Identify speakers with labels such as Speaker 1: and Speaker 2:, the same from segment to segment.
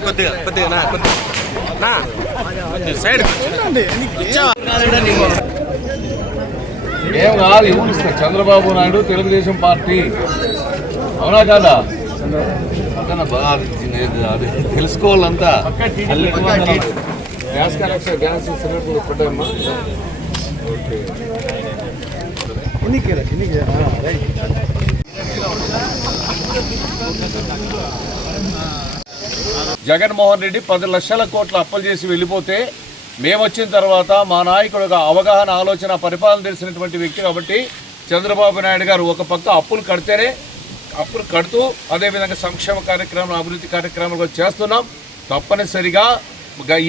Speaker 1: కొద్దిగా కొద్దిగా నా కొద్దిగా. నా కొద్దిగా సైడ్
Speaker 2: ఏం కాదు ఇస్తారు? చంద్రబాబు నాయుడు తెలుగుదేశం పార్టీ. అవునా కాదా? పక్కన బాగా అది- తెలుసుకోవాలంతా. గ్యాస్ కనెక్షన్ గ్యాస్ సిలిండర్ పెట్టమ్మా ఓకే జగన్మోహన్ రెడ్డి పది లక్షల కోట్ల అప్పులు చేసి వెళ్ళిపోతే మేము వచ్చిన తర్వాత మా నాయకుడు అవగాహన ఆలోచన పరిపాలన తెలిసినటువంటి వ్యక్తి కాబట్టి చంద్రబాబు నాయుడు గారు ఒక పక్క అప్పులు కడితేనే అప్పులు కడుతూ అదేవిధంగా సంక్షేమ కార్యక్రమాలు అభివృద్ధి కార్యక్రమాలు కూడా చేస్తున్నాం. తప్పనిసరిగా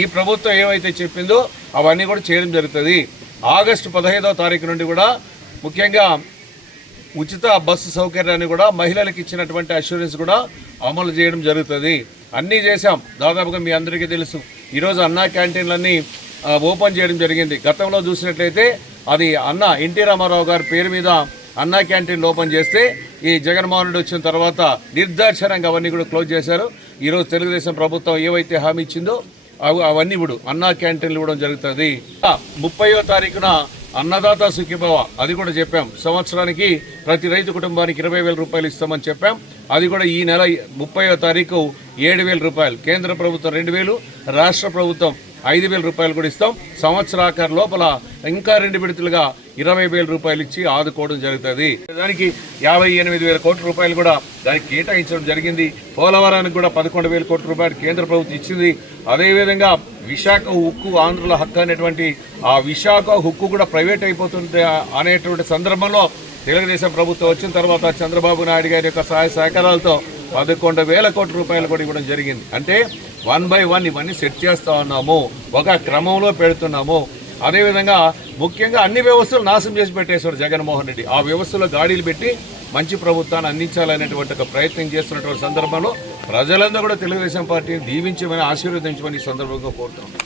Speaker 2: ఈ ప్రభుత్వం ఏమైతే చెప్పిందో అవన్నీ కూడా చేయడం జరుగుతుంది. ఆగస్టు పదహైదవ తారీఖు నుండి కూడా ముఖ్యంగా ఉచిత బస్సు సౌకర్యాన్ని కూడా మహిళలకు ఇచ్చినటువంటి అష్యూరెన్స్ కూడా అమలు చేయడం జరుగుతుంది. అన్నీ చేశాం. దాదాపుగా మీ అందరికీ తెలుసు. ఈరోజు అన్నా క్యాంటీన్లన్నీ ఓపెన్ చేయడం జరిగింది. గతంలో చూసినట్లయితే అది అన్న ఎన్టీ రామారావు గారి పేరు మీద అన్నా క్యాంటీన్ ఓపెన్ చేస్తే ఈ జగన్మోహన్ రెడ్డి వచ్చిన తర్వాత నిర్దాక్షరంగా అవన్నీ కూడా క్లోజ్ చేశారు. ఈరోజు తెలుగుదేశం ప్రభుత్వం ఏవైతే హామీ ఇచ్చిందో అవి అవన్నీ ఇప్పుడు అన్నా క్యాంటీన్లు ఇవ్వడం జరుగుతుంది. ముప్పయో తారీఖున అన్నదాత సుఖీభవ. అది కూడా చెప్పాం. సంవత్సరానికి ప్రతి రైతు కుటుంబానికి ఇరవై వేల రూపాయలు ఇస్తామని చెప్పాం. అది కూడా ఈ నెల ముప్పైవ తారీఖు ఏడు వేల రూపాయలు. కేంద్ర ప్రభుత్వం రెండు వేలు రాష్ట్ర ప్రభుత్వం ఐదు వేల రూపాయలు కూడా ఇస్తాం. సంవత్సరాకారు లోపల ఇంకా రెండు విడతలుగా ఇరవై వేల రూపాయలు ఇచ్చి ఆదుకోవడం జరుగుతుంది. దానికి యాభై ఎనిమిది వేల కోట్ల రూపాయలు కూడా దానికి కేటాయించడం జరిగింది. పోలవరానికి కూడా పదకొండు వేల కోట్ల రూపాయలు కేంద్ర ప్రభుత్వం ఇచ్చింది. అదేవిధంగా విశాఖ ఉక్కు ఆంధ్రుల హక్కు అనేటువంటి ఆ విశాఖ హుక్కు కూడా ప్రైవేట్ అయిపోతుంది అనేటువంటి సందర్భంలో తెలుగుదేశం ప్రభుత్వం వచ్చిన తర్వాత చంద్రబాబు నాయుడు గారి యొక్క సహాయ సహకారాలతో పదకొండు వేల కోట్ల రూపాయలు కూడా ఇవ్వడం జరిగింది. అంటే వన్ బై వన్ ఇవన్నీ సెట్ చేస్తూ ఉన్నాము ఒక క్రమంలో పెడుతున్నాము. అదేవిధంగా ముఖ్యంగా అన్ని వ్యవస్థలు నాశనం చేసి పెట్టేశారు జగన్మోహన్ రెడ్డి. ఆ వ్యవస్థలో గాడీలు పెట్టి మంచి ప్రభుత్వాన్ని అందించాలనేటువంటి ఒక ప్రయత్నం చేస్తున్నటువంటి సందర్భంలో ప్రజలందరూ కూడా తెలుగుదేశం పార్టీని దీవించమని ఆశీర్వదించమని ఈ సందర్భంగా కోరుతున్నాం.